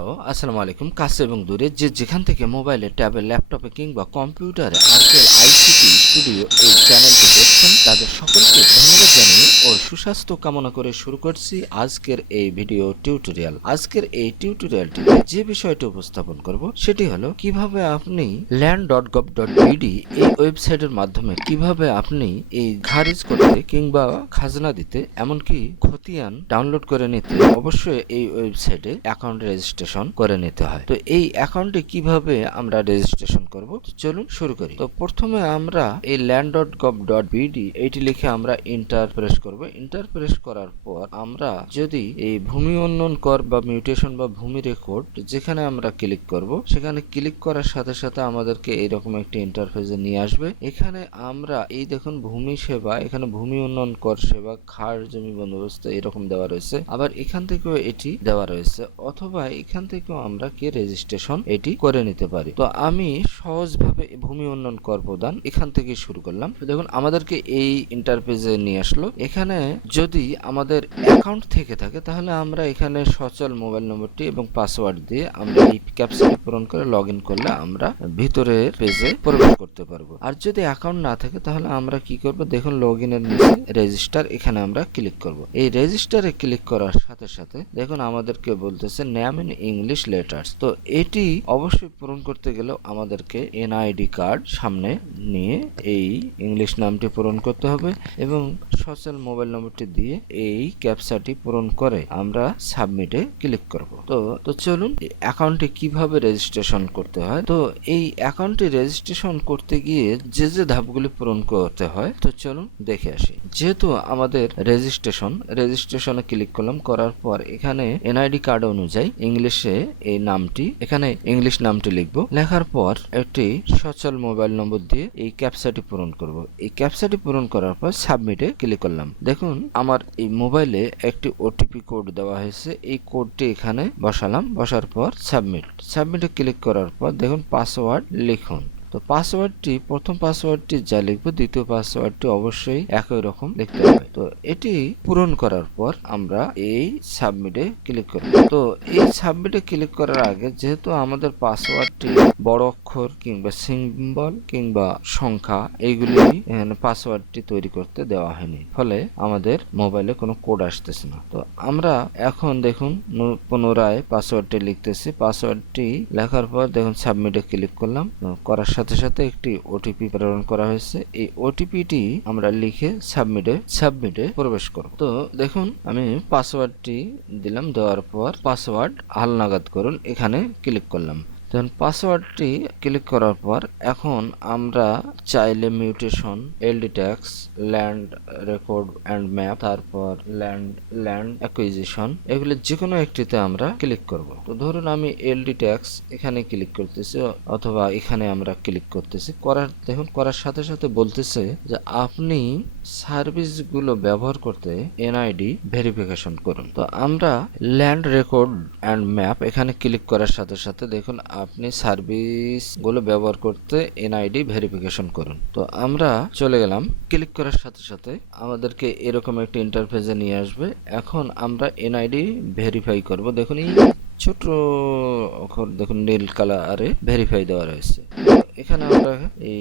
Hello, আসসালামু আলাইকুম। কাছে এবং দূরে যে যেখান থেকে মোবাইলে, ট্যাবে, ল্যাপটপে কিংবা কম্পিউটারে আরকেল আইসিটি স্টুডিও এই চ্যানেলটি দেখছেন তাদের সকলকে ধন্যবাদ জানিয়ে ও সুস্বাস্থ্য কামনা করে শুরু করছি আজকের এই ভিডিও টিউটোরিয়াল। আজকের এই টিউটোরিয়ালটিতে যে বিষয়টি উপস্থাপন করব সেটি হলো কিভাবে আপনি land.gov.bd এই ওয়েবসাইটের মাধ্যমে কিভাবে আপনি এই খারিজ করতে কিংবা খাজনা দিতে এমনকি খতিয়ান ডাউনলোড করে নিতে অবশ্যই এই ওয়েবসাইটে অ্যাকাউন্ট রেজিস্ট্রেশন করে নিতে হয়। তো এই অ্যাকাউন্টে কিভাবে আমরা রেজিস্ট্রেশন করব, চলুন শুরু করি। তো প্রথমে আমরা এই land.gov.bd এইটি লিখে আমরা ইন্টার প্রেস করব। ইন্টার প্রেস করার পর আমরা যদি এই ভূমি উন্নয়ন কর বা মিউটেশন বা ভূমি রেকর্ড যেখানে আমরা ক্লিক করব, সেখানে ক্লিক করার সাথে সাথে আমাদেরকে এইরকম একটি ইন্টারফেসে নিয়ে আসবে। এখানে আমরা এই দেখুন ভূমি সেবা, এখানে ভূমি উন্নয়ন কর সেবা, খাস জমি বন্দোবস্ত এরকম দেওয়া রয়েছে। আবার এখান থেকেও এটি দেওয়া রয়েছে, অথবা এখান থেকেও আমরা কি রেজিস্ট্রেশন এটি করে নিতে পারি। তো আমি সহজভাবে ভূমি উন্নয়ন কর প্রদান এখান থেকে শুরু করলাম। দেখুন আমাদেরকে এই ইন্টারফেসে নিয়ে আসলো। এখানে যদি আমাদের অ্যাকাউন্ট থেকে থাকে তাহলে আমরা এখানে সচল মোবাইল নম্বরটি এবং পাসওয়ার্ড দিয়ে আমরা এই ক্যাপচাটি পূরণ করে লগ ইন করলে আমরা ভিতরের পেজে প্রবেশ করতে পারবো। আর যদি অ্যাকাউন্ট না থাকে তাহলে আমরা কি করব, দেখুন লগ ইনের নিচে রেজিস্টার, এখানে আমরা ক্লিক করব। এই রেজিস্টারে ক্লিক করার সাথে সাথে দেখুন আমাদেরকে বলতেছে নেম ইন ইংলিশ লেটার্স। তো এটি অবশ্যই পূরণ করতে গেলেও আমাদেরকে এনআইডি কার্ড সামনে নিয়ে এই ইংলিশ নামটি পূরণ করতে হবে এবং সচল মোবাইল নম্বরটি দিয়ে এই ক্যাপচাটি পূরণ করে আমরা সাবমিটে ক্লিক করব। তো চলুন অ্যাকাউন্টে কিভাবে রেজিস্ট্রেশন করতে হয়। তো এই অ্যাকাউন্টে রেজিস্ট্রেশন করতে গিয়ে যে যে ধাপগুলি পূরণ করতে হয় তো চলুন দেখে আসি। যেহেতু আমাদের রেজিস্ট্রেশনে ক্লিক করলাম, করার পর এখানে এনআইডি কার্ড অনুযায়ী ইংলিশে এই নামটি, এখানে ইংলিশ নামটি লিখব। লেখার পর একটি সচল মোবাইল নম্বর দিয়ে এই ক্যাপচাটি পূরণ করব। এই ক্যাপচাটি পূরণ করার পর সাবমিটে ক্লিক করলাম। দেখুন আমার এই মোবাইলে একটি ওটিপি কোড দেওয়া হয়েছে, এই কোডটি এখানে বসালাম। বসার পর সাবমিটে ক্লিক করার পর দেখুন পাসওয়ার্ড লিখুন। তো পাসওয়ার্ডটি, প্রথম পাসওয়ার্ডটি যা লিখবো দ্বিতীয় পাসওয়ার্ডটি অবশ্যই একই রকম লিখতে হবে। তো এটি পূরণ করার পর আমরা এই সাবমিটে ক্লিক করব। তো এই সাবমিটে ক্লিক করার আগে যেহেতু আমাদের পাসওয়ার্ডটি বড় অক্ষর কিংবা সিম্বল কিংবা সংখ্যা এইগুলি এখানে পাসওয়ার্ডটি তৈরি করতে দেওয়া হয়নি, ফলে আমাদের মোবাইলে কোনো কোড আসতেছে না। তো আমরা এখন দেখুন পুনরায় পাসওয়ার্ডটি লিখতেছি। পাসওয়ার্ডটি লেখার পর দেখুন সাবমিটে ক্লিক করলাম। করার সাথে সাথে একটি ওটিপি প্রেরণ করা হয়েছে। এই ওটিপিটি আমরা লিখে সাবমিটে প্রবেশ করব। তো দেখুন আমি পাসওয়ার্ডটি দিলাম, দেওয়ার পর পাসওয়ার্ড হালনাগাদ করুন এখানে ক্লিক করলাম। তখন পাসওয়ার্ডটি ক্লিক করার পর এখন আমরা চাইলে mutation, LD tax, land record and map, তারপর ল্যান্ড অ্যাকুইজিশন, এগুলো যে কোনো একটিতে আমরা ক্লিক করব। তো ধরুন আমি এলডি ট্যাক্স এখানে ক্লিক করতেছি, অথবা এখানে আমরা ক্লিক করতেছি। দেখুন করার সাথে সাথে বলতেছে যে আপনি সার্ভিসগুলো ব্যবহার করতে এনআইডি ভেরিফিকেশন করুন। তো আমরা ল্যান্ড রেকর্ড অ্যান্ড ম্যাপ এখানে ক্লিক করার সাথে সাথে দেখুন আপনি সার্ভিসগুলো ব্যবহার করতে এনআইডি ভেরিফিকেশন করুন। তো আমরা চলে গেলাম। ক্লিক করার সাথে সাথে আমাদেরকে এরকম একটা ইন্টারফেসে নিয়ে আসবে। এখন আমরা এনআইডি ভেরিফাই করব। দেখুন এই ছোট অক্ষর দেখুন নীল কালারে ভেরিফাই দেওয়া রয়েছে। এখানে আমরা এই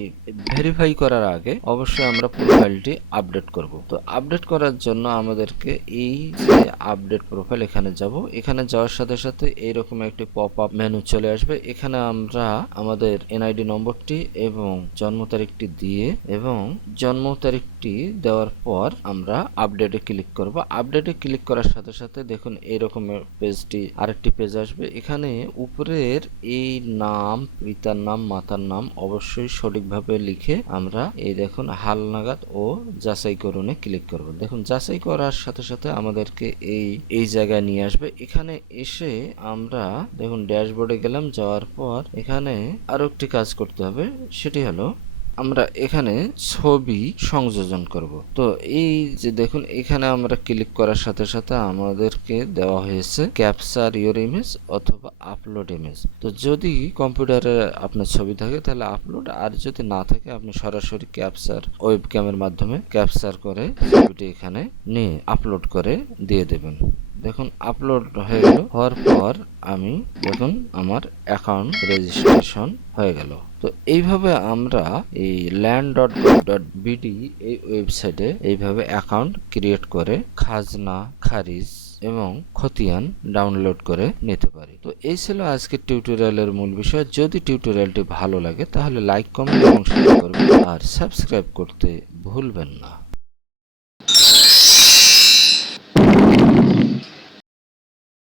ভেরিফাই করার আগে অবশ্যই আমরা প্রোফাইলটি আপডেট করব। তো আপডেট করার জন্য আমাদেরকে এই যে আপডেট প্রোফাইল এখানে যাব। এখানে যাওয়ার সাথে সাথে এইরকম একটি পপ আপ মেনু চলে আসবে। এখানে আমরা আমাদের এনআইডি নম্বরটি এবং জন্ম তারিখটি দিয়ে এবং জন্ম তারিখটি দেওয়ার পর আমরা আপডেটে ক্লিক করব। আপডেটে ক্লিক করার সাথে সাথে দেখুন এইরকম পেজটি আরেকটি পেজ আসবে। এখানে উপরের এই নাম, পিতার নাম, মাতার নাম অবশ্যই সঠিকভাবে লিখে আমরা এই দেখুন হালনাগাদ ও যাচাই করুনে ক্লিক করব। দেখুন যাচাই করার সাথে সাথে আমাদেরকে এই জায়গায় নিয়ে আসবে। এখানে এসে আমরা দেখুন ড্যাশবোর্ডে গেলাম। যাওয়ার পর এখানে আরো একটি কাজ করতে হবে, সেটি হলো আমরা এখানে ছবি সংযোজন করব। তো এই যে দেখুন এখানে আমরা ক্লিক করার সাথে সাথে আমাদেরকে দেওয়া হয়েছে ক্যাপচার ইওর ইমেজ অথবা আপলোড ইমেজ। তো যদি কম্পিউটারে আপনার ছবি থাকে তাহলে আপলোড, আর যদি না থাকে আপনি সরাসরি ক্যাপচার ওয়েবক্যামের মাধ্যমে ক্যাপচার করে ছবিটি এখানে নিয়ে আপলোড করে দিয়ে দেবেন। দেখুন আপলোড হয়ে গেল। হওয়ার পর আমি দেখুন আমার অ্যাকাউন্ট রেজিস্ট্রেশন হয়ে গেল। তো এইভাবে আমরা এই land.gov.bd এই ওয়েবসাইটে এইভাবে অ্যাকাউন্ট ক্রিয়েট করে খাজনা, খারিজ এবং খতিয়ান ডাউনলোড করে নিতে পারি। তো এই ছিল আজকের টিউটোরিয়ালের মূল বিষয়। যদি টিউটোরিয়ালটি ভালো লাগে তাহলে লাইক, কমেন্ট এবং শেয়ার করবেন আর সাবস্ক্রাইব করতে ভুলবেন না।